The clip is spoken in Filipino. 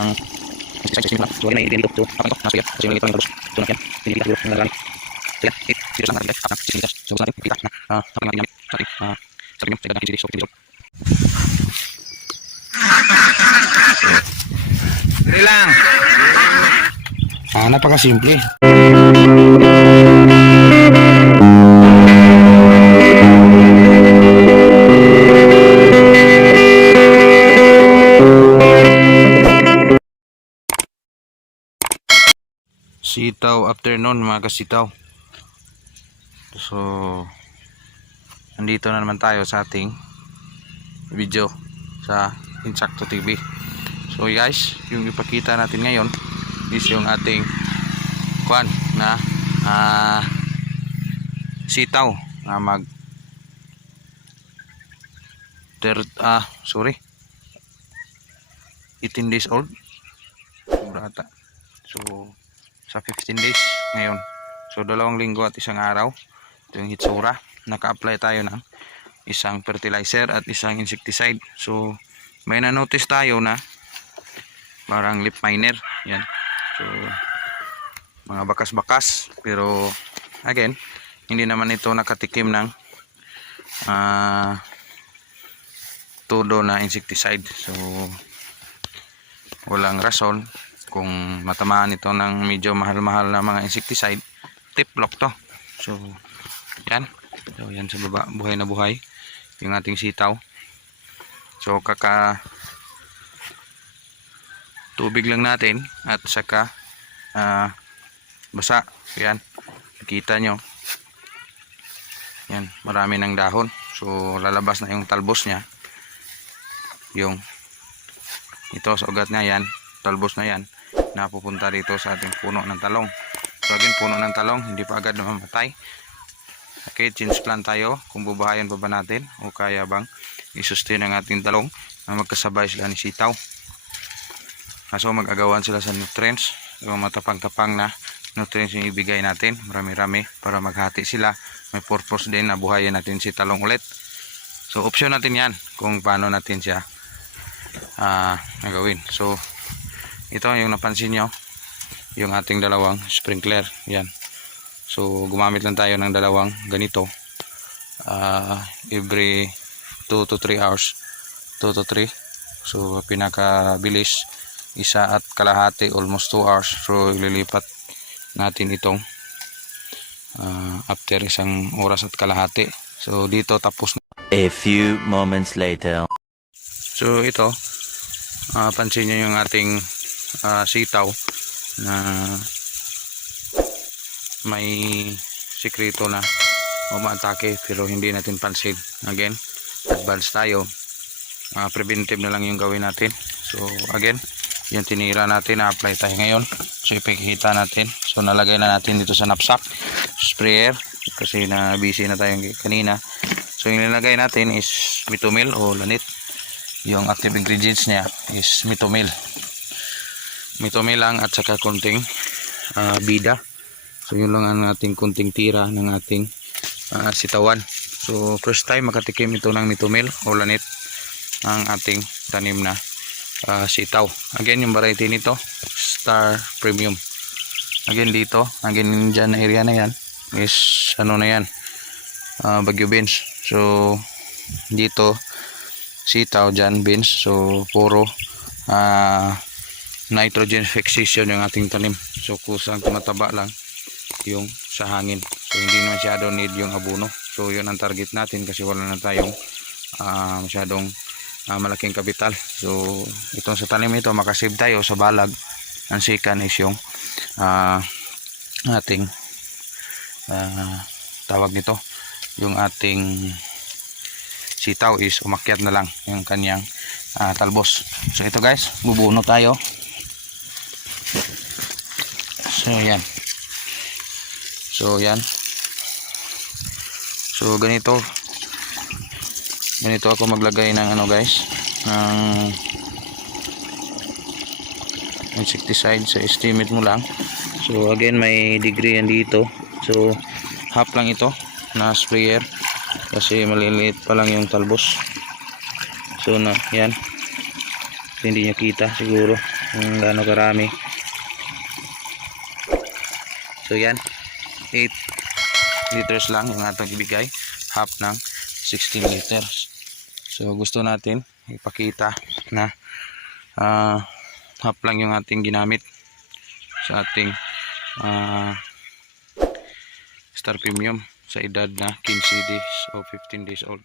ang isa lang. So, ay dito. So, ako ito, nasa iyo. Kasi yung ito yung talbos. So, yan. Hindi kita siguro ng lalaki. Kaya, dito lang natin guys. Kapag 6 meters. So, natin kita na kapag natin gamit sa ating sa ating sa ating so, dito lang. Napakasimple. Sitaw afternoon mga kasitaw. So, nandito na naman tayo sa ating video sa Insakto TV. So guys, yung ipakita natin ngayon is yung ating kuan na sitaw na mag 18 days old brata. So sa 15 days ngayon. So 2 linggo at 1 araw. Ito yung hitsura. Naka-apply tayo ng isang fertilizer at isang insecticide. So may na-notice tayo na parang leaf miner. Yan. So mga bakas-bakas, pero again, hindi naman ito nakatikim ng todo na insecticide. So walang rason kung matamaan ito ng medyo mahal-mahal na mga insecticide. Tiplock to. So yan. So yan sa baba, buhay na buhay yung ating sitaw. So kaka tubig lang natin at saka basa. Yan, nakita nyo yan, marami ng dahon. So lalabas na yung talbos nya, yung ito sa ugat na yan, talbos na yan, napupunta dito sa ating puno ng talong. So again, puno ng talong hindi pa agad namamatay. Okay, change plan tayo kung bubuhayan pa ba natin o kaya bang isustain ang ating talong na magkasabay sila ni sitaw. So mag-agawan sila sa nutrients, yung matapang-tapang na nutrients yung ibigay natin, marami-rami para maghati sila. May purpose din na buhayin natin si talong ulit. So option natin yan kung paano natin siya nagawin. So ito yung napansin nyo, yung ating dalawang sprinkler. Yan. So gumamit lang tayo ng dalawang ganito every 2 to 3 hours. 2 to 3. So pinakabilis 1 at kalahati, almost 2 hours. So ililipat natin itong after 1 oras at kalahati. So dito tapos na. A few moments later. So ito, pansin nyo yung ating sitaw na may sikreto na umaatake pero hindi natin pansin. Again, advance tayo, preventive na lang yung gawin natin. So again, yung tinira natin na apply tayo ngayon. So ipakikita natin. So nalagay na natin dito sa knapsack sprayer kasi na busy na tayo kanina. So yung nilagay natin is Mitomil o lanit. Yung active ingredients niya is Mitomil. Mitomil lang at saka konting bida. So yun lang ang ating konting tira ng ating sitawan. So first time makatikim ito ng Mitomil o lanit ang ating tanim na sitaw. Again, yung variety nito Star Premium. Again dito, again dyan na area na yan is ano na yan, Bagyo beans. So dito sitaw, dyan beans. So puro nitrogen fixation yung ating tanim. So kusang tumataba lang yung sa hangin. So hindi na masyado need yung abono. So yun ang target natin kasi wala na tayong masyadong malaking kapital. So itong sa tanim ito makasave tayo sa balag. Ang second is yung ating tawag nito, yung ating sitaw is umakyat na lang yung kanyang talbos. So ito guys, bubuno tayo. So yan. So yan. So ganito ako maglagay ng ano guys, ng insecticide. So estimate mo lang. So again, may degree yan dito. So half lang ito na sprayer kasi maliliit pa lang yung talbos. So na yan, hindi nyo kita siguro. kung gaano karami. So yan, 8 liters lang yung atong ibigay, half ng 16 liters. So gusto natin ipakita na half lang yung ating ginamit sa ating Star Premium sa edad na 15 days o 15 days old.